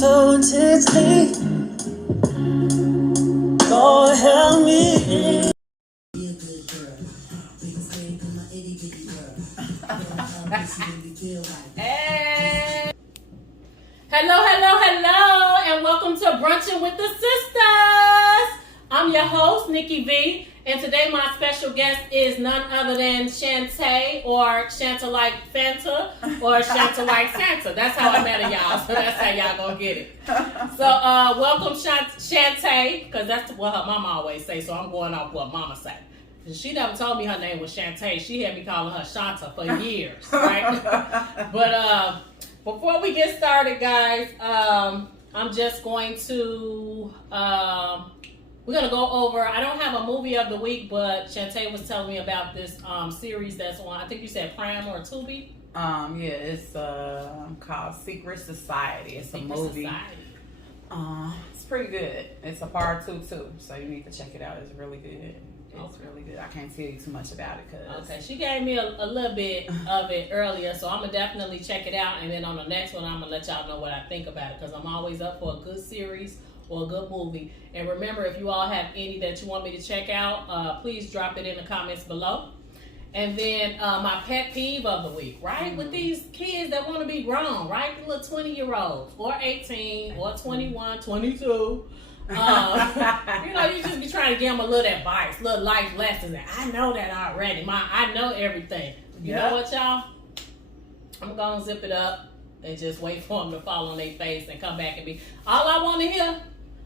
so intensely. Lord help me. Be a good girl. Biggest thing in my itty bitty world. Hey! Hello, and welcome to Brunching with the Sisters. I'm your host, Nikki V, and today my special guest is none other than Shantae, or Shanta like Fanta, or Shanta like Santa. That's how I met her, y'all, so that's how y'all gonna get it. So, welcome Shantae, because that's what her mama always say, so I'm going off what mama say. She never told me her name was Shantae. She had me calling her Shanta for years, right? But before we get started, guys, I'm just going to we're gonna go over. I don't have a movie of the week, but Shantae was telling me about this series that's on. I think you said Prime or Tubi. Yeah, it's called Secret Society. It's Secret a movie. Society. It's pretty good. It's a part 2 too, so you need to check it out. It's really good. It's really good. I can't tell you too much about it because Okay, she gave me a little bit of it earlier, so I'm gonna definitely check it out, and then on the next one, I'm gonna let y'all know what I think about it, because I'm always up for a good series or a good movie. And remember, if you all have any that you want me to check out, please drop it in the comments below. And then my pet peeve of the week, right? With these kids that want to be grown, right? The little 20-year-olds, or 18, or 21, 22. You know, you just be trying to give them a little advice, little life lessons. And I know that already. I know everything. You know what, y'all? I'm going to zip it up and just wait for them to fall on their face and come back and be, all I want to hear,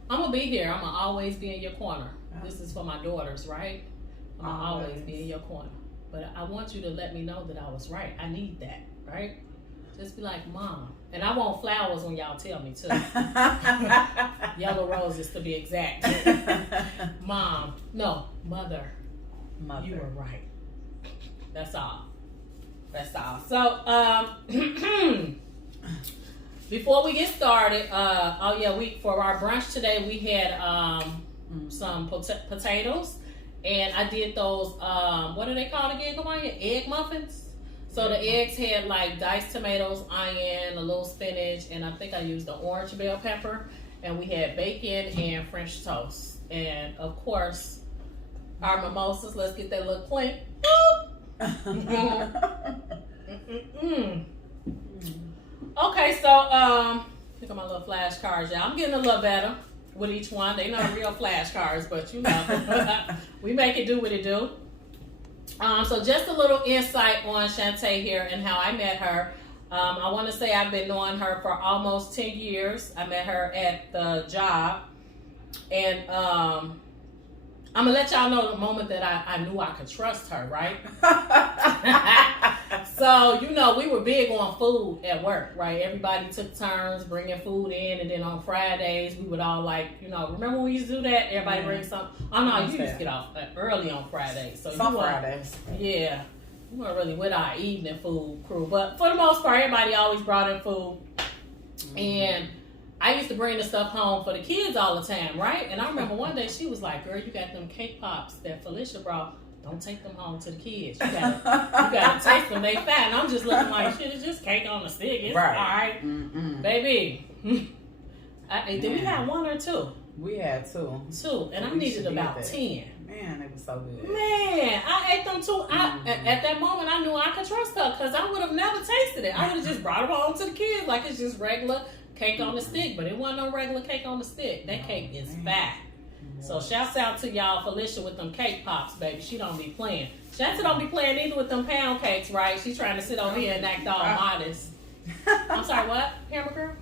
I'm going to be here. I'm going to always be in your corner. This is for my daughters, right? I'm going to always be in your corner. But I want you to let me know that I was right. I need that, right? Just be like, Mom. And I want flowers when y'all tell me to. Yellow roses to be exact. Mom. No, Mother. You were right. That's all. That's all. So, before we get started, for our brunch today, we had some potatoes. And I did those, what are they called again? Come on here, egg muffins. So the eggs had like diced tomatoes, onion, a little spinach, and I think I used the orange bell pepper. And we had bacon and French toast. And of course, our mimosas. Let's get that little clink. Okay, so look at my little flashcards, y'all. I'm getting a little better with each one. They're not real flashcards, but you know, we make it do what it do. So just a little insight on Shantae here and how I met her. I want to say I've been knowing her for almost 10 years. I met her at the job. And I'm going to let y'all know the moment that I knew I could trust her, right? So, you know, we were big on food at work, right? Everybody took turns bringing food in, and then on Fridays, we would all like, you know, remember when we used to do that? Everybody bring something. Oh, no, you used to get off early on Fridays. So some Fridays. Yeah. We weren't really with our evening food crew. But for the most part, everybody always brought in food. And I used to bring the stuff home for the kids all the time, right? And I remember one day she was like, girl, you got them cake pops that Felicia brought. Don't take them home to the kids. You gotta taste them. They fat. And I'm just looking like, shit, it's just cake on the stick. It's all right. Baby. Did we have one or two? We had two. Two. And I needed about 10. Man, they were so good. Man, I ate them too. At that moment, I knew I could trust her, because I would have never tasted it. I would have just brought them home to the kids like it's just regular cake on the stick. But it wasn't no regular cake on the stick. That cake is fat. So shouts out to y'all, Felicia, with them cake pops, baby. She don't be playing. Shanta don't be playing either with them pound cakes, right? She's trying to sit over here and act all modest. I'm sorry, what? Hammer girl?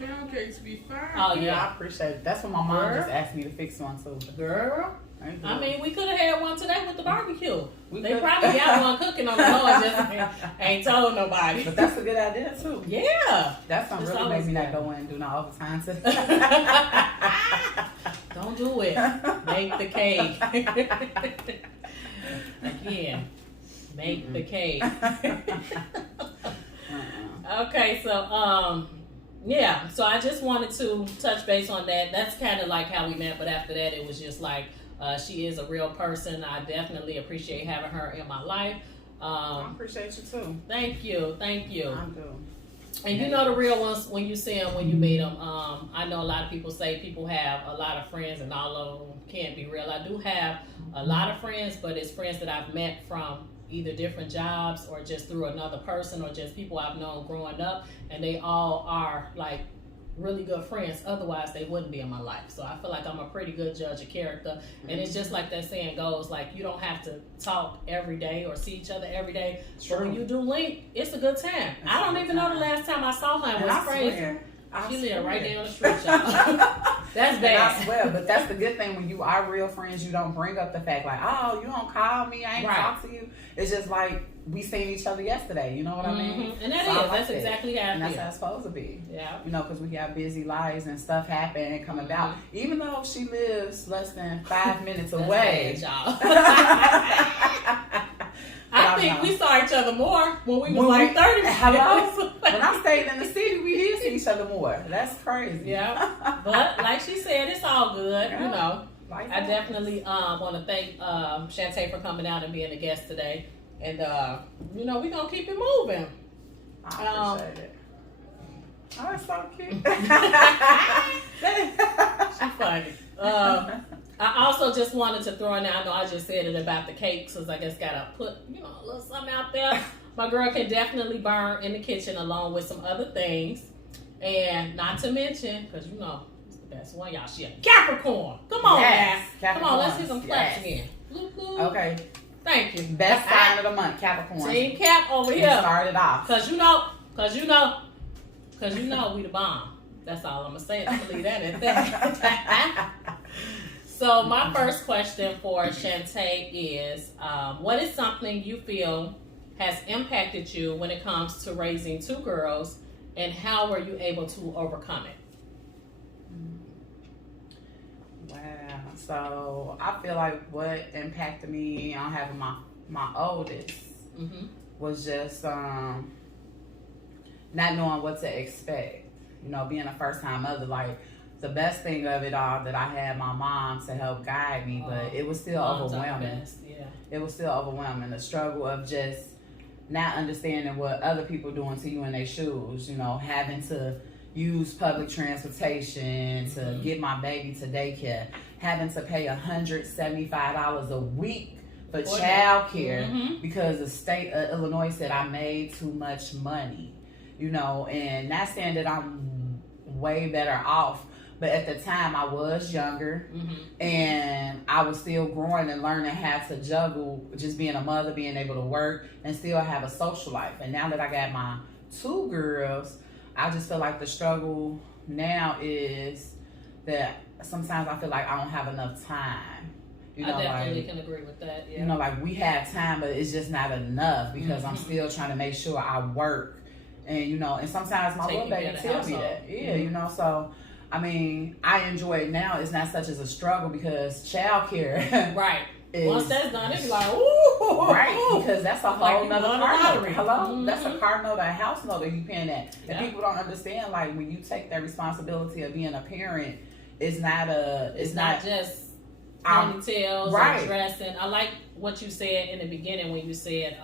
Pound cakes be fine. Oh, Yeah, I appreciate it. That's what my mom just asked me to fix one too. Girl. I mean, we could have had one today with the barbecue. They could. probably got one cooking on the floor, just ain't told nobody. But that's a good idea too. Yeah. That's something It's really makes me always not go in and do no overtime today. Don't do it. Make the cake. Again, make the cake. Okay, so yeah, so I just wanted to touch base on that. That's kind of like how we met, but after that, it was just like she is a real person. I definitely appreciate having her in my life. I appreciate you too. Thank you. I do. And you know the real ones when you see them, when you meet them. I know a lot of people say people have a lot of friends and all of them can't be real. I do have a lot of friends, but it's friends that I've met from either different jobs or just through another person or just people I've known growing up, and they all are like really good friends. Otherwise they wouldn't be in my life. So I feel like I'm a pretty good judge of character. And it's just like that saying goes, like, you don't have to talk every day or see each other every day. But when you do link, it's a good time. I don't even know the last time I saw her. It was crazy. She lived right down the street, y'all. That's bad. I swear, but that's the good thing when you are real friends, you don't bring up the fact like, oh, you don't call me, I ain't talk to you. It's just like we seen each other yesterday, you know what I mean? And that's exactly how I feel. And that's how it's supposed to be. Yeah. You know, because we got busy lives and stuff happen and come about. Even though she lives less than 5 minutes away. Bad, y'all. I think we saw each other more when we was like 30 Hello? When I stayed in the city, we did see each other more. That's crazy. Yeah. But like she said, it's all good, Yeah. you know. Like I definitely want to thank Shantae for coming out and being a guest today. And, you know, we're going to keep it moving. I appreciate it. Oh, that's so cute. She's funny. I also just wanted to throw in there, I know I just said it about the cakes, because I just got to put, you know, a little something out there. My girl can definitely burn in the kitchen along with some other things. And not to mention, because, you know, it's the best one, y'all. She a Capricorn. Come on, Yes, now. Come on, let's see Capricorns, some claps yes. again. Bloop, bloop. Okay. Thank you. Best sign of the month, Capricorn. Team Cap over We here. started off. Cause you know we the bomb. That's all I'm gonna say. I'm gonna leave that at that. So my first question for Shantae is, what is something you feel has impacted you when it comes to raising two girls, and how were you able to overcome it? Wow. So I feel like what impacted me on having my oldest was just not knowing what to expect. You know, being a first time mother, like the best thing of it all that I had my mom to help guide me, but it was still overwhelming. Yeah. It was still overwhelming. The struggle of just not understanding what other people doing to you in their shoes, you know, having to use public transportation to get my baby to daycare, having to pay $175 a week for child care because the state of Illinois said I made too much money, you know, and not saying that I'm way better off, but at the time I was younger and I was still growing and learning how to juggle just being a mother, being able to work and still have a social life. And now that I got my two girls, I just feel like the struggle now is that sometimes I feel like I don't have enough time. You know, I definitely can agree with that. Yeah. You know, like we have time, but it's just not enough because I'm still trying to make sure I work. And, you know, and sometimes my little baby tells me that. Yeah, you know, so, I mean, I enjoy it now. It's not such as a struggle because childcare. Right. Is, once that's done, it's like, ooh. Right, because that's a whole nother car note. Hello? Mm-hmm. That's a car note, a house note that you paying that. Yeah. And people don't understand, like, when you take that responsibility of being a parent, it's not just ponytails right. or dressing. I like what you said in the beginning when you said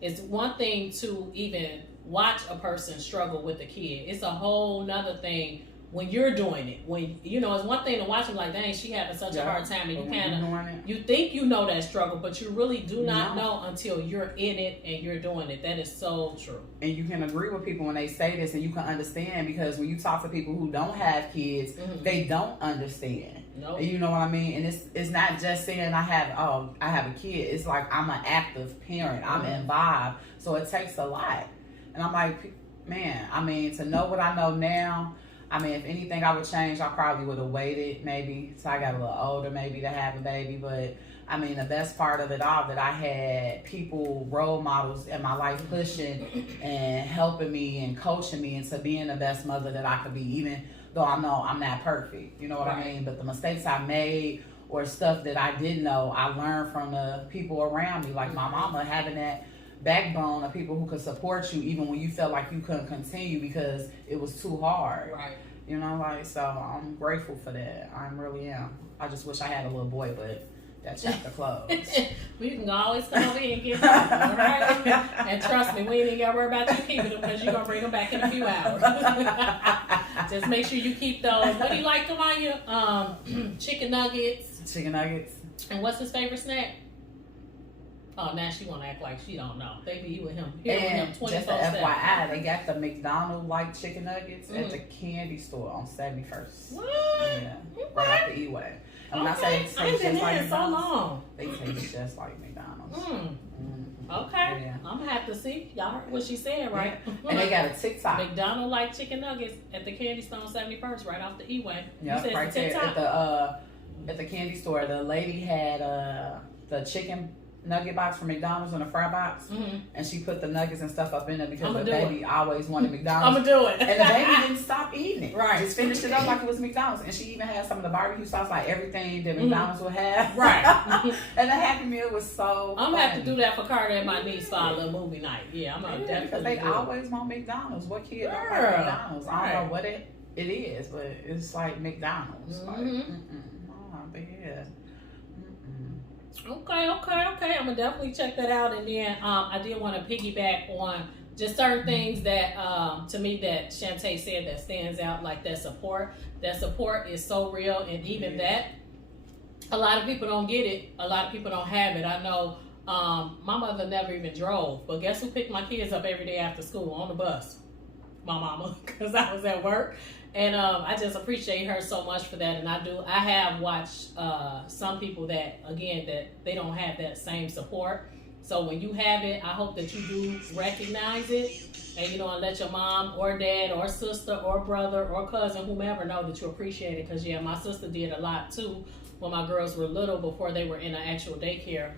it's one thing to even watch a person struggle with a kid. It's a whole nother thing when you're doing it. When you know, it's one thing to watch them like, dang, she having such a hard time, and you kind of you think you know that struggle, but you really do not know until you're in it and you're doing it. That is so true. And you can agree with people when they say this, and you can understand because when you talk to people who don't have kids, they don't understand. Nope. You know what I mean? And it's not just saying I have a kid. It's like I'm an active parent. I'm involved, so it takes a lot. And I'm like, man, I mean, to know what I know now. I mean, if anything I would change, I probably would have waited maybe till I got a little older maybe to have a baby. But, I mean, the best part of it all that I had people, role models in my life pushing and helping me and coaching me into being the best mother that I could be, even though I know I'm not perfect. You know what I mean? But the mistakes I made or stuff that I didn't know, I learned from the people around me, like my mama having that backbone of people who could support you even when you felt like you couldn't continue because it was too hard. Right. You know, like, so I'm grateful for that. I really am. I just wish I had a little boy, but that chapter closed. Well, you can always come over here and get them, all right? And trust me, we ain't even got to worry about you keeping them because you're going to bring them back in a few hours. Just make sure you keep those. What do you like, Kamanya? Chicken nuggets. Chicken nuggets. And what's his favorite snack? Oh, now she want to act like she don't know. They be with him. And Here with him just a 24/7. FYI, they got the McDonald's like chicken nuggets at the candy store on 71st. What? Yeah, right off the E-way. And when I say it I tastes ain't been just like here in so McDonald's, long. they taste just like McDonald's. Okay. Yeah. I'm going to have to see. Y'all heard what she said, right? And they got a TikTok. McDonald's like chicken nuggets at the candy store on 71st, right off the E-way. Yeah, You said right it's a there TikTok? at the candy store. The lady had the chicken nugget box from McDonald's in a fry box, and she put the nuggets and stuff up in it because I'ma the do baby always wanted I'm McDonald's. going to do it. And the baby didn't stop eating it. Right. Just finished it up like it was McDonald's. And she even had some of the barbecue sauce, like everything that McDonald's would have. Right. And the Happy Meal was so I'm going to have to do that for Carter and my niece for our little movie night. Yeah, I'm going to because definitely they do it. always want McDonald's. What kid don't like Girl, McDonald's? I right. don't know what it is, but it's like McDonald's. Like, but yeah. Okay. I'm gonna definitely check that out, and then I did want to piggyback on just certain things that to me that Shantae said that stands out, like that support. That support is so real, and even that, a lot of people don't get it. A lot of people don't have it. I know my mother never even drove, but guess who picked my kids up every day after school on the bus? My mama, because I was at work. And I just appreciate her so much for that. And I have watched some people that, again, that they don't have that same support. So when you have it, I hope that you do recognize it. And, and let your mom or dad or sister or brother or cousin, whomever, know that you appreciate it. Because, yeah, my sister did a lot, too, when my girls were little, before they were in an actual daycare.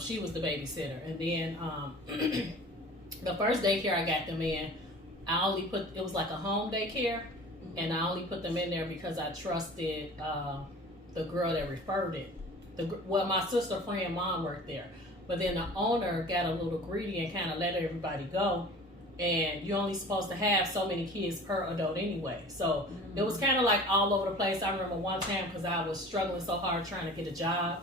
She was the babysitter. And then the first daycare I got them in, it was like a home daycare. And I only put them in there because I trusted the girl that referred it. My sister friend mom worked there. But then the owner got a little greedy and kind of let everybody go. And you're only supposed to have so many kids per adult anyway. So it was kind of like all over the place. I remember one time because I was struggling so hard trying to get a job.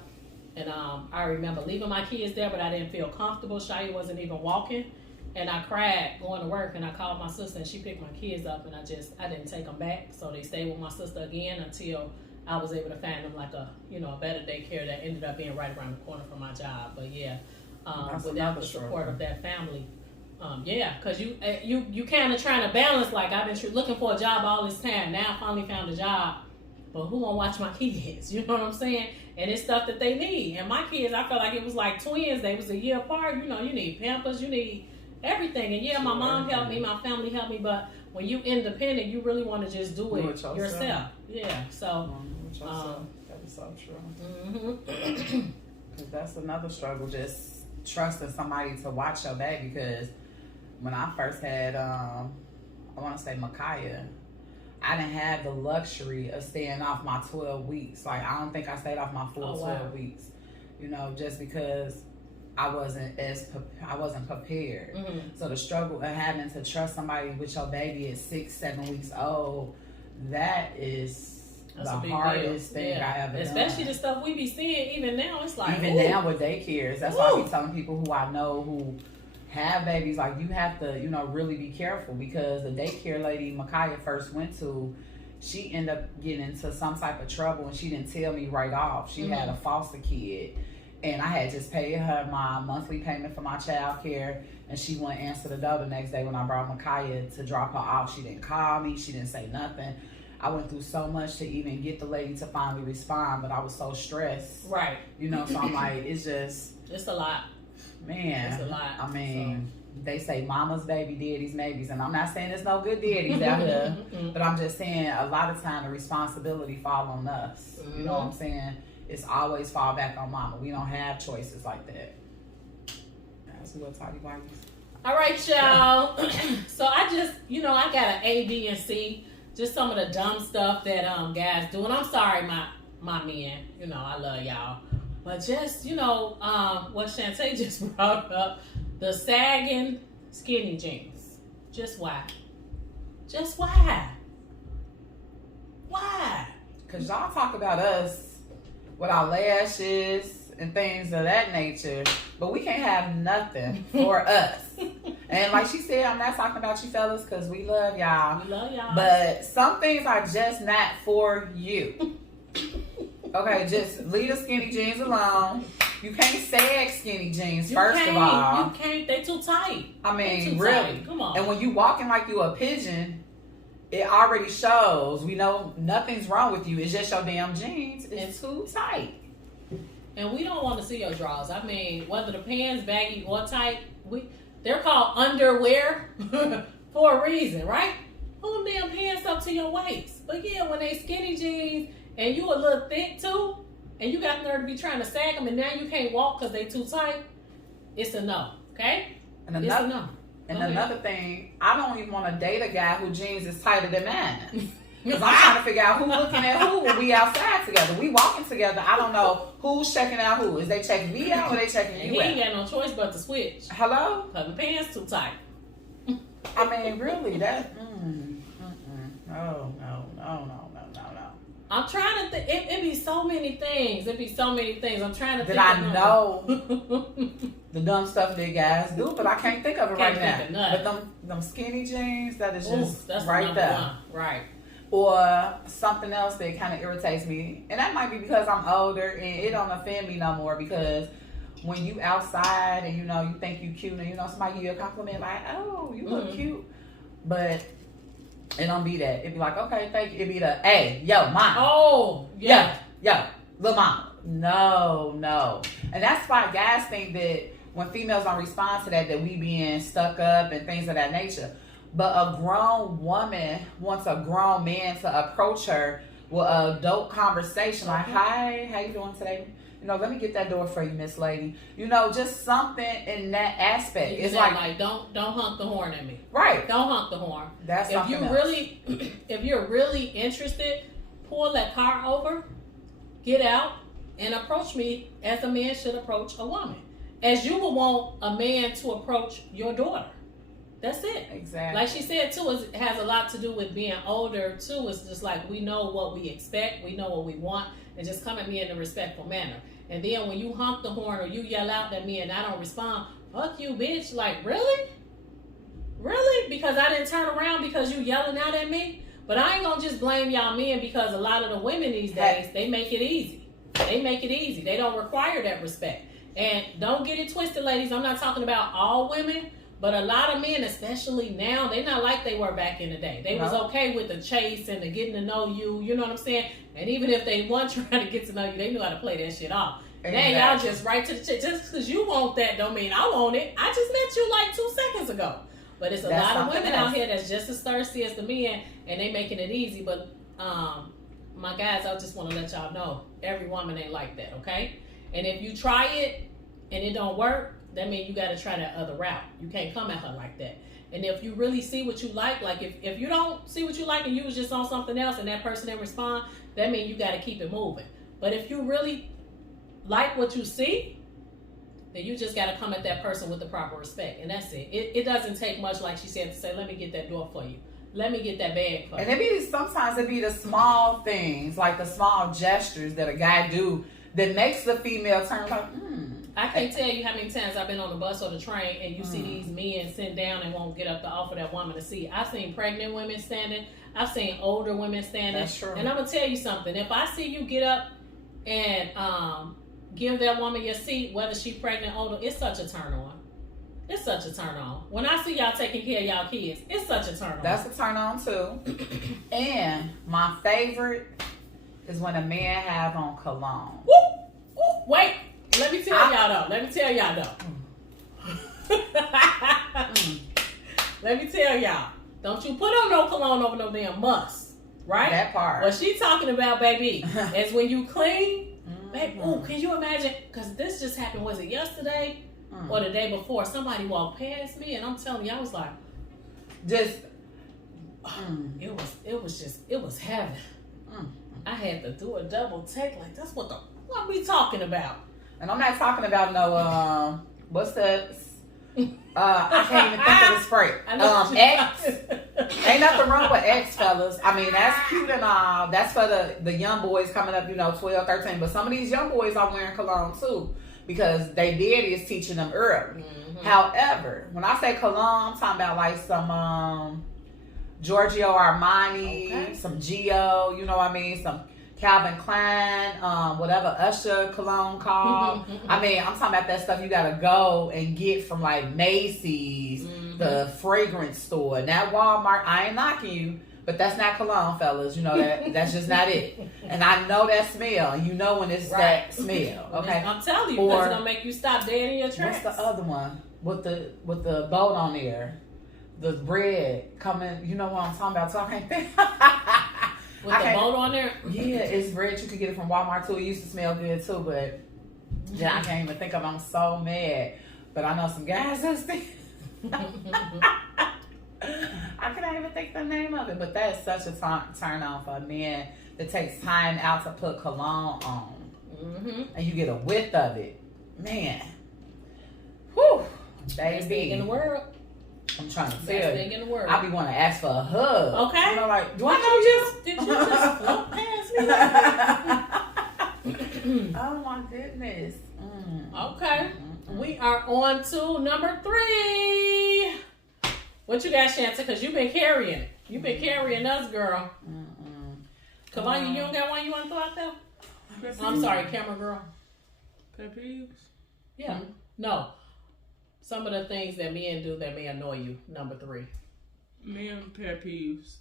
And I remember leaving my kids there, but I didn't feel comfortable. Shia wasn't even walking. And I cried going to work, and I called my sister, and she picked my kids up, and I didn't take them back. So they stayed with my sister again until I was able to find them like a better daycare that ended up being right around the corner from my job. But yeah, without the support of that family, because you kind of trying to balance, like I've been looking for a job all this time. Now I finally found a job, but who gonna watch my kids? You know what I'm saying? And it's stuff that they need. And my kids, I felt like it was like twins. They was a year apart. You need Pampers, you need everything. And yeah, my mom helped me, my family helped me, but when you independent, you really want to just do it yourself. Yeah, so that is so true. Because that's another struggle, just trusting somebody to watch your baby. Because when I first had I want to say Micaiah, I didn't have the luxury of staying off my 12 weeks. Like, I don't think I stayed off my full 12 weeks, just because I wasn't prepared. So the struggle of having to trust somebody with your baby at 6-7 weeks old, that's the hardest thing I ever done. Especially the stuff we be seeing even now. It's like now with daycares. That's why I be telling people who I know who have babies, like, you have to really be careful, because the daycare lady Micaiah first went to, she ended up getting into some type of trouble, and she didn't tell me right off. She had a foster kid. And I had just paid her my monthly payment for my child care, and she wouldn't answer the door the next day when I brought Micaiah to drop her off. She didn't call me. She didn't say nothing. I went through so much to even get the lady to finally respond, but I was so stressed. Right. So I'm like, it's a lot. Man. It's a lot. I mean, they say mama's baby, daddy's babies, and I'm not saying there's no good daddies out here, but I'm just saying a lot of time the responsibility falls on us. You know what I'm saying? It's always fall back on mama. We don't have choices like that. That's what Toddy White. All right, y'all. So I just, I got an A, B, and C. Just some of the dumb stuff that guys do. And I'm sorry, my men. I love y'all. But just, what Shantae just brought up, the sagging skinny jeans. Just why? Just why? Why? Because y'all talk about us with our lashes and things of that nature, but we can't have nothing for us. And like she said, I'm not talking about you fellas because we love y'all. We love y'all. But some things are just not for you. Okay, just leave the skinny jeans alone. You can't sag skinny jeans, You first can't, of all. You can't. They too tight. I They mean, too really. tight. Come on. And when you walking like you a pigeon, it already shows. We know nothing's wrong with you. It's just your damn jeans. It's too tight. And we don't want to see your drawers. I mean, whether the pants baggy or tight, they're called underwear for a reason, right? Pull them damn pants up to your waist. But yeah, when they skinny jeans and you a little thick too, and you got nerve to be trying to sag them, and now you can't walk because they too tight, it's a no, okay? And It's another, a no. and Okay. another thing, I don't even want to date a guy whose jeans is tighter than mine. Because I'm trying to figure out who's looking at who when we outside together. We walking together. I don't know who's checking out who. Is they checking me out or they checking And you he ain't out? got no choice but to switch. Hello? Because the pants too tight. I mean, really, that. No. I'm trying to think. It be so many things. It be so many things. I'm trying to That think. I of know the dumb stuff that guys do, but I can't think of it Can't right think of now. nothing. But them skinny jeans, that is Ooh, just that's right number there. one. Right. Or something else that kind of irritates me, and that might be because I'm older and it don't offend me no more. Because when you outside and you think you cute, and somebody give you a compliment like, "Oh, you look cute," but it don't be that. It be like, "Okay, thank you." It be the, "Hey, yo, mom." Oh, yeah. Yo, little mama. No. And that's why guys think that when females don't respond to that we being stuck up and things of that nature. But a grown woman wants a grown man to approach her with a dope conversation like, "Hi, how you doing today? Let me get that door for you, Miss Lady." Just something in that aspect. It's like don't honk the horn at me. right. Don't honk the horn. That's If something you else. if you're really interested, pull that car over, get out, and approach me as a man should approach a woman. As you would want a man to approach your daughter. That's it. Exactly. Like she said too, it has a lot to do with being older too. It's just like we know what we expect, we know what we want, and just come at me in a respectful manner. And then when you honk the horn or you yell out at me and I don't respond, fuck you, bitch. Like, really? Really? Because I didn't turn around because you yelling out at me? But I ain't gonna just blame y'all men because a lot of the women these days, they make it easy. They make it easy. They don't require that respect. And don't get it twisted, ladies. I'm not talking about all women, but a lot of men, especially now, they're not like they were back in the day. They was okay with the chase and the getting to know you, you know what I'm saying? And even if they weren't trying to get to know you, they knew how to play that shit off. Exactly. Now y'all just right to the chase. Just because you want that don't mean I want it. I just met you like 2 seconds ago. But it's a That's lot of something women else. out here that's just as thirsty as the men, and they making it easy. But my guys, I just want to let y'all know, every woman ain't like that, okay? And if you try it and it don't work, that means you got to try that other route. You can't come at her like that. And if you really see what you like if you don't see what you like and you was just on something else and that person didn't respond, that means you got to keep it moving. But if you really like what you see, then you just got to come at that person with the proper respect. And that's it. It doesn't take much, like she said, to say, let me get that door for you. Let me get that bag for you. And sometimes it be the small things, like the small gestures that a guy do that makes the female turn like, I can't tell you how many times I've been on the bus or the train and you see these men sit down and won't get up to offer that woman a seat. I've seen pregnant women standing. I've seen older women standing. That's true. And I'm going to tell you something. If I see you get up and give that woman your seat, whether she's pregnant or older, it's such a turn on. It's such a turn on. When I see y'all taking care of y'all kids, it's such a turn on. That's a turn on too. And my favorite is when a man have on cologne. Woo! Woo! Wait, let me tell y'all though. Let me tell y'all. Don't you put on no cologne over no damn muss, right? That part. What she talking about, baby, is when you clean. Babe, ooh, can you imagine? Because this just happened. Was it yesterday or the day before? Somebody walked past me, and I'm telling you, I was like, Just. it was heaven. I had to do a double take. Like, that's what we talking about? And I'm not talking about no what's that? I can't even think of the spray. I know what you're X. talking- Ain't nothing wrong with X, fellas. I mean, that's cute and all. That's for the young boys coming up, 12, 13. But some of these young boys are wearing cologne too because they daddy is teaching them early. Mm-hmm. However, when I say cologne, I'm talking about like some Giorgio Armani, some Gio, you know what I mean? Some Calvin Klein, whatever Usher cologne called. I mean, I'm talking about that stuff you gotta go and get from like Macy's, the fragrance store. Not Walmart. I ain't knocking you, but that's not cologne, fellas. You know that's just not it. And I know that smell. And you know when it's that smell. Okay, I'm telling you, because it's gonna make you stop dead in your tracks. What's the other one with the boat on there? The bread coming. You know what I'm talking about? So I can't think. With the boat on there? Yeah, it's bread. You could get it from Walmart too. It used to smell good too, but yeah, I can't even think of it. I'm so mad. But I know some guys that's I can't even think the name of it. But that is such a turn on for a man that takes time out to put cologne on. And you get a whiff of it. Man. Whew. Best thing in the world. I'm trying to tell Best you. thing in the world. I be want to ask for a hug. Okay. You know, like, do I know you? Did you just float past me? Oh my goodness. Okay. We are on to number 3. What you got, Shanta? Because you've been carrying it. You've been carrying us, girl. Come on, you don't got one you want to throw out there? I'm sorry, camera girl. Pet peeves? Yeah. No. Some of the things that men do that may annoy you. Number 3. Men pet peeves.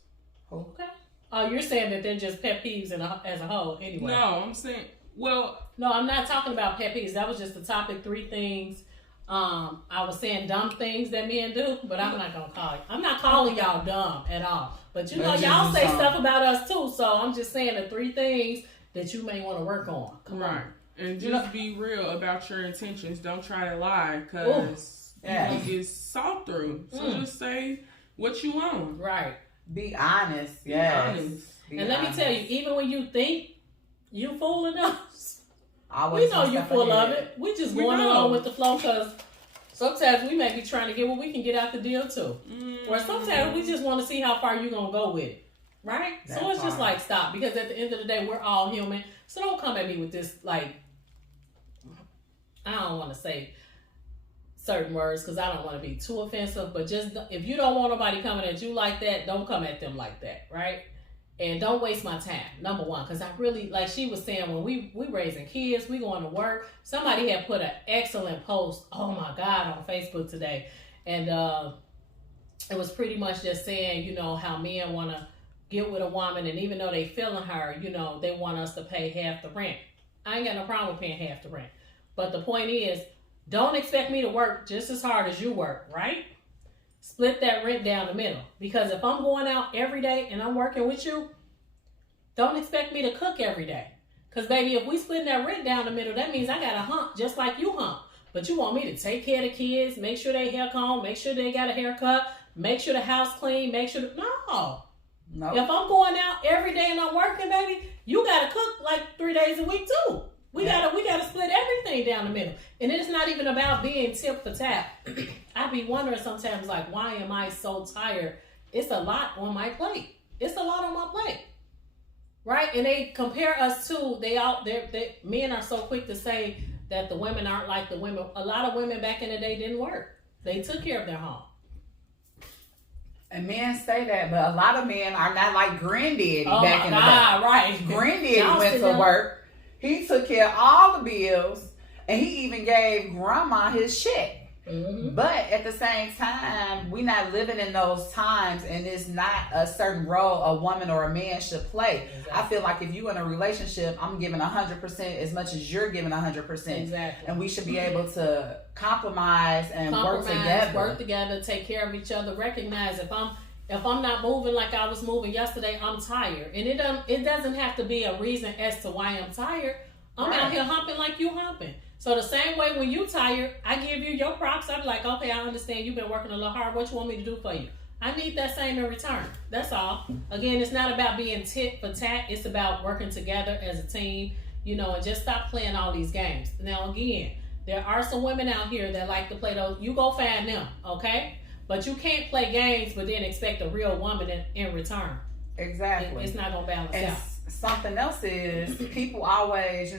Okay. Oh, you're saying that they're just pet peeves as a whole anyway. No, I'm saying, well. No, I'm not talking about pet peeves. That was just the topic, 3 things. I was saying dumb things that men do, but I'm not going to call it. I'm not calling y'all dumb at all. But y'all say stuff about us too. So I'm just saying the 3 things that you may want to work on. Come on. And just be real about your intentions. Don't try to lie because you can get sought through. So just say what you want. Right. Be honest. Yes. And let me tell you, even when you think you fooling us, we know you full of it. We just going along with the flow because sometimes we may be trying to get what we can get out the deal too. Or sometimes we just want to see how far you're going to go with it. Right? So it's just like stop because at the end of the day, we're all human. So don't come at me with this like, I don't want to say certain words because I don't want to be too offensive, but just if you don't want nobody coming at you like that, don't come at them like that, right? And don't waste my time, number 1, because I really, like she was saying, when we raising kids, we going to work. Somebody had put an excellent post, oh my God, on Facebook today. And it was pretty much just saying, how men want to get with a woman, and even though they feeling her, they want us to pay half the rent. I ain't got no problem with paying half the rent. But the point is, don't expect me to work just as hard as you work, right? Split that rent down the middle. Because if I'm going out every day and I'm working with you, don't expect me to cook every day. Because, baby, if we split that rent down the middle, that means I got to hump just like you hump. But you want me to take care of the kids, make sure they hair comb, make sure they got a haircut, make sure the house clean, make sure... No. Nope. If I'm going out every day and I'm working, baby, you got to cook like 3 days a week, too. We gotta split everything down the middle. And it's not even about being tip for tap. I be wondering sometimes, like, why am I so tired? It's a lot on my plate. It's a lot on my plate. Right? And they compare us to, men are so quick to say that the women aren't like the women. A lot of women back in the day didn't work. They took care of their home. And men say that, but a lot of men are not like Granddaddy back in the day. Right. Granddaddy went to work. He took care of all the bills, and he even gave grandma his check. But at the same time, we're not living in those times, and it's not a certain role a woman or a man should play. Exactly. I feel like if you're in a relationship, I'm giving 100% as much as you're giving 100%. Exactly. And we should be able to compromise and work together, take care of each other. Recognize if I'm not moving like I was moving yesterday, I'm tired. And it doesn't have to be a reason as to why I'm tired. I'm out here humping like you humping. So the same way when you tired, I give you your props. I'm like, okay, I understand you've been working a little hard. What you want me to do for you? I need that same in return. That's all. Again, it's not about being tit for tat. It's about working together as a team, and just stop playing all these games. Now, again, there are some women out here that like to play those. You go find them, okay? But you can't play games, but then expect a real woman in return. Exactly. It's not gonna balance And out. something else is people always,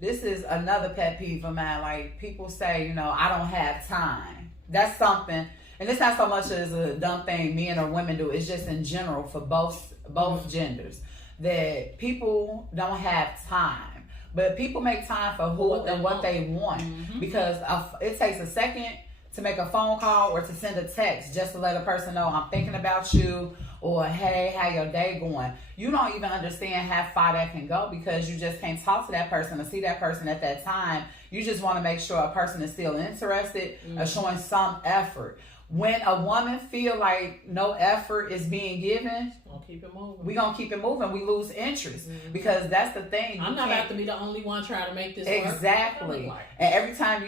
this is another pet peeve of mine. Like people say, I don't have time. That's something, and it's not so much as a dumb thing men or women do. It's just in general for both genders that people don't have time. But people make time for who and what they want because it takes a second to make a phone call or to send a text just to let a person know I'm thinking about you or hey, how your day going. You don't even understand how far that can go because you just can't talk to that person or see that person at that time. You just want to make sure a person is still interested or showing some effort. When a woman feel like no effort is being given, we're gonna keep it moving. We lose interest because that's the thing. I'm not about to be the only one trying to make this exactly. work. And every time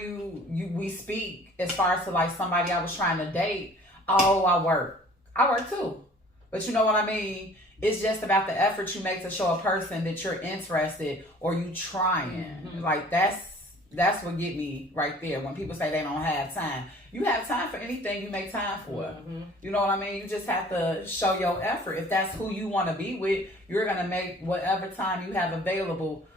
we speak as far as to like somebody I was trying to date, oh, I work too. But you know what I mean? It's just about the effort you make to show a person that you're interested or you trying. Like that's what get me right there. When people say they don't have time, you have time for anything you make time for. You know what I mean? You just have to show your effort. If that's who you want to be with, you're gonna make whatever time you have available.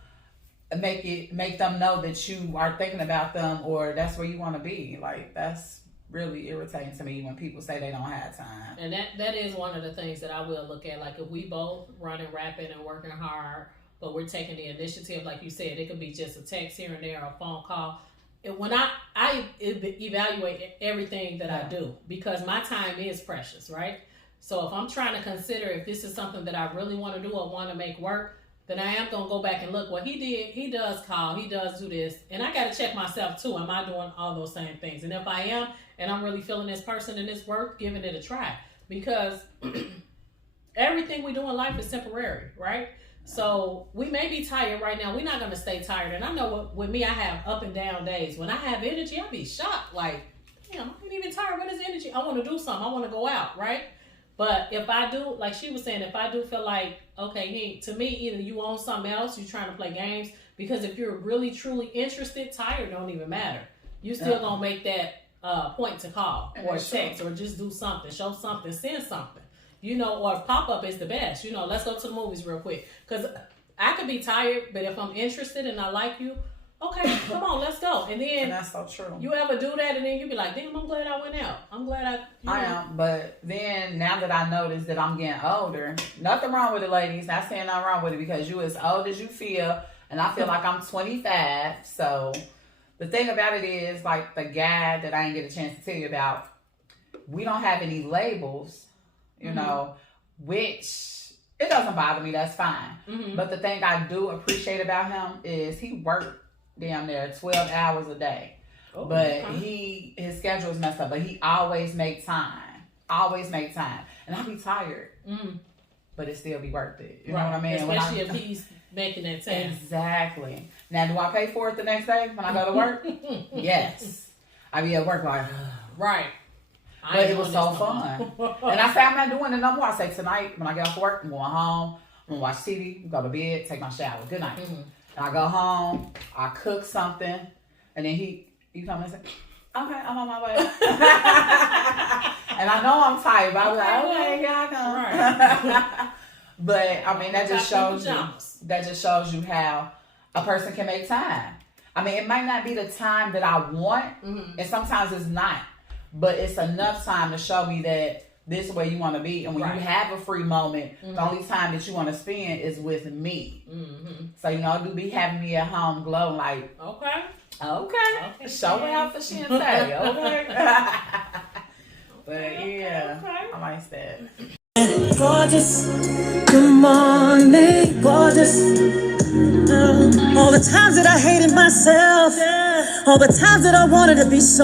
Make them know that you are thinking about them or that's where you want to be. Like that's really irritating to me when people say they don't have time. And that is one of the things that I will look at. Like if we both running rapid and working hard, but we're taking the initiative, like you said, it could be just a text here and there or a phone call. And when I evaluate everything that I do because my time is precious, right? So if I'm trying to consider if this is something that I really want to do or want to make work, then I am going to go back and look what he does call, he does do this. And I got to check myself too. Am I doing all those same things? And if I am, and I'm really feeling this person and it's worth giving it a try because everything we do in life is temporary, right? So we may be tired right now. We're not going to stay tired. And I know with me, I have up and down days. When I have energy, I'll be shocked. Like, damn, I ain't even tired. What is energy? I want to do something. I want to go out, right? But if I do, like she was saying, if I do feel like, okay, to me, either you own something else, you're trying to play games. Because if you're really, truly interested, tired don't even matter. You still going to make that point to call or text or just do something, show something, send something. Or pop-up is the best. Let's go to the movies real quick. Because I could be tired, but if I'm interested and I like you, okay, come on, let's go. And then that's so true. You ever do that and then you be like, damn, I'm glad I went out. I'm glad I am. But then now that I notice that I'm getting older, nothing wrong with it, ladies. Not saying nothing wrong with it because you as old as you feel. And I feel like I'm 25. So the thing about it is, like the guy that I didn't get a chance to tell you about, we don't have any labels. Which it doesn't bother me. That's fine. But the thing I do appreciate about him is he worked damn near 12 hours a day. But his schedule is messed up. But he always make time. And I be tired. But it still be worth it. You know what I mean? Especially if he's making that time. Exactly. Now, do I pay for it the next day when I go to work? Yes. I be at work like, right. But it was so fun. And I say, I'm not doing it no more. I say, tonight, when I get off work, I'm going home. I'm going to watch TV, go to bed, take my shower. Good night. And I go home, I cook something, and then you come and say, okay, I'm on my way. And I know I'm tired, but I'm like, okay, yeah, I come. Right. But, I mean, that just shows you how a person can make time. I mean, it might not be the time that I want, and sometimes it's not. But it's enough time to show me that this is where you want to be. And when you have a free moment, the only time that you want to spend is with me. So, do be having me at home glowing like, okay. Show me out for Shantae, okay? But yeah, I like that. Gorgeous, good morning, gorgeous. All the times that I hated myself, all the times that I wanted to be so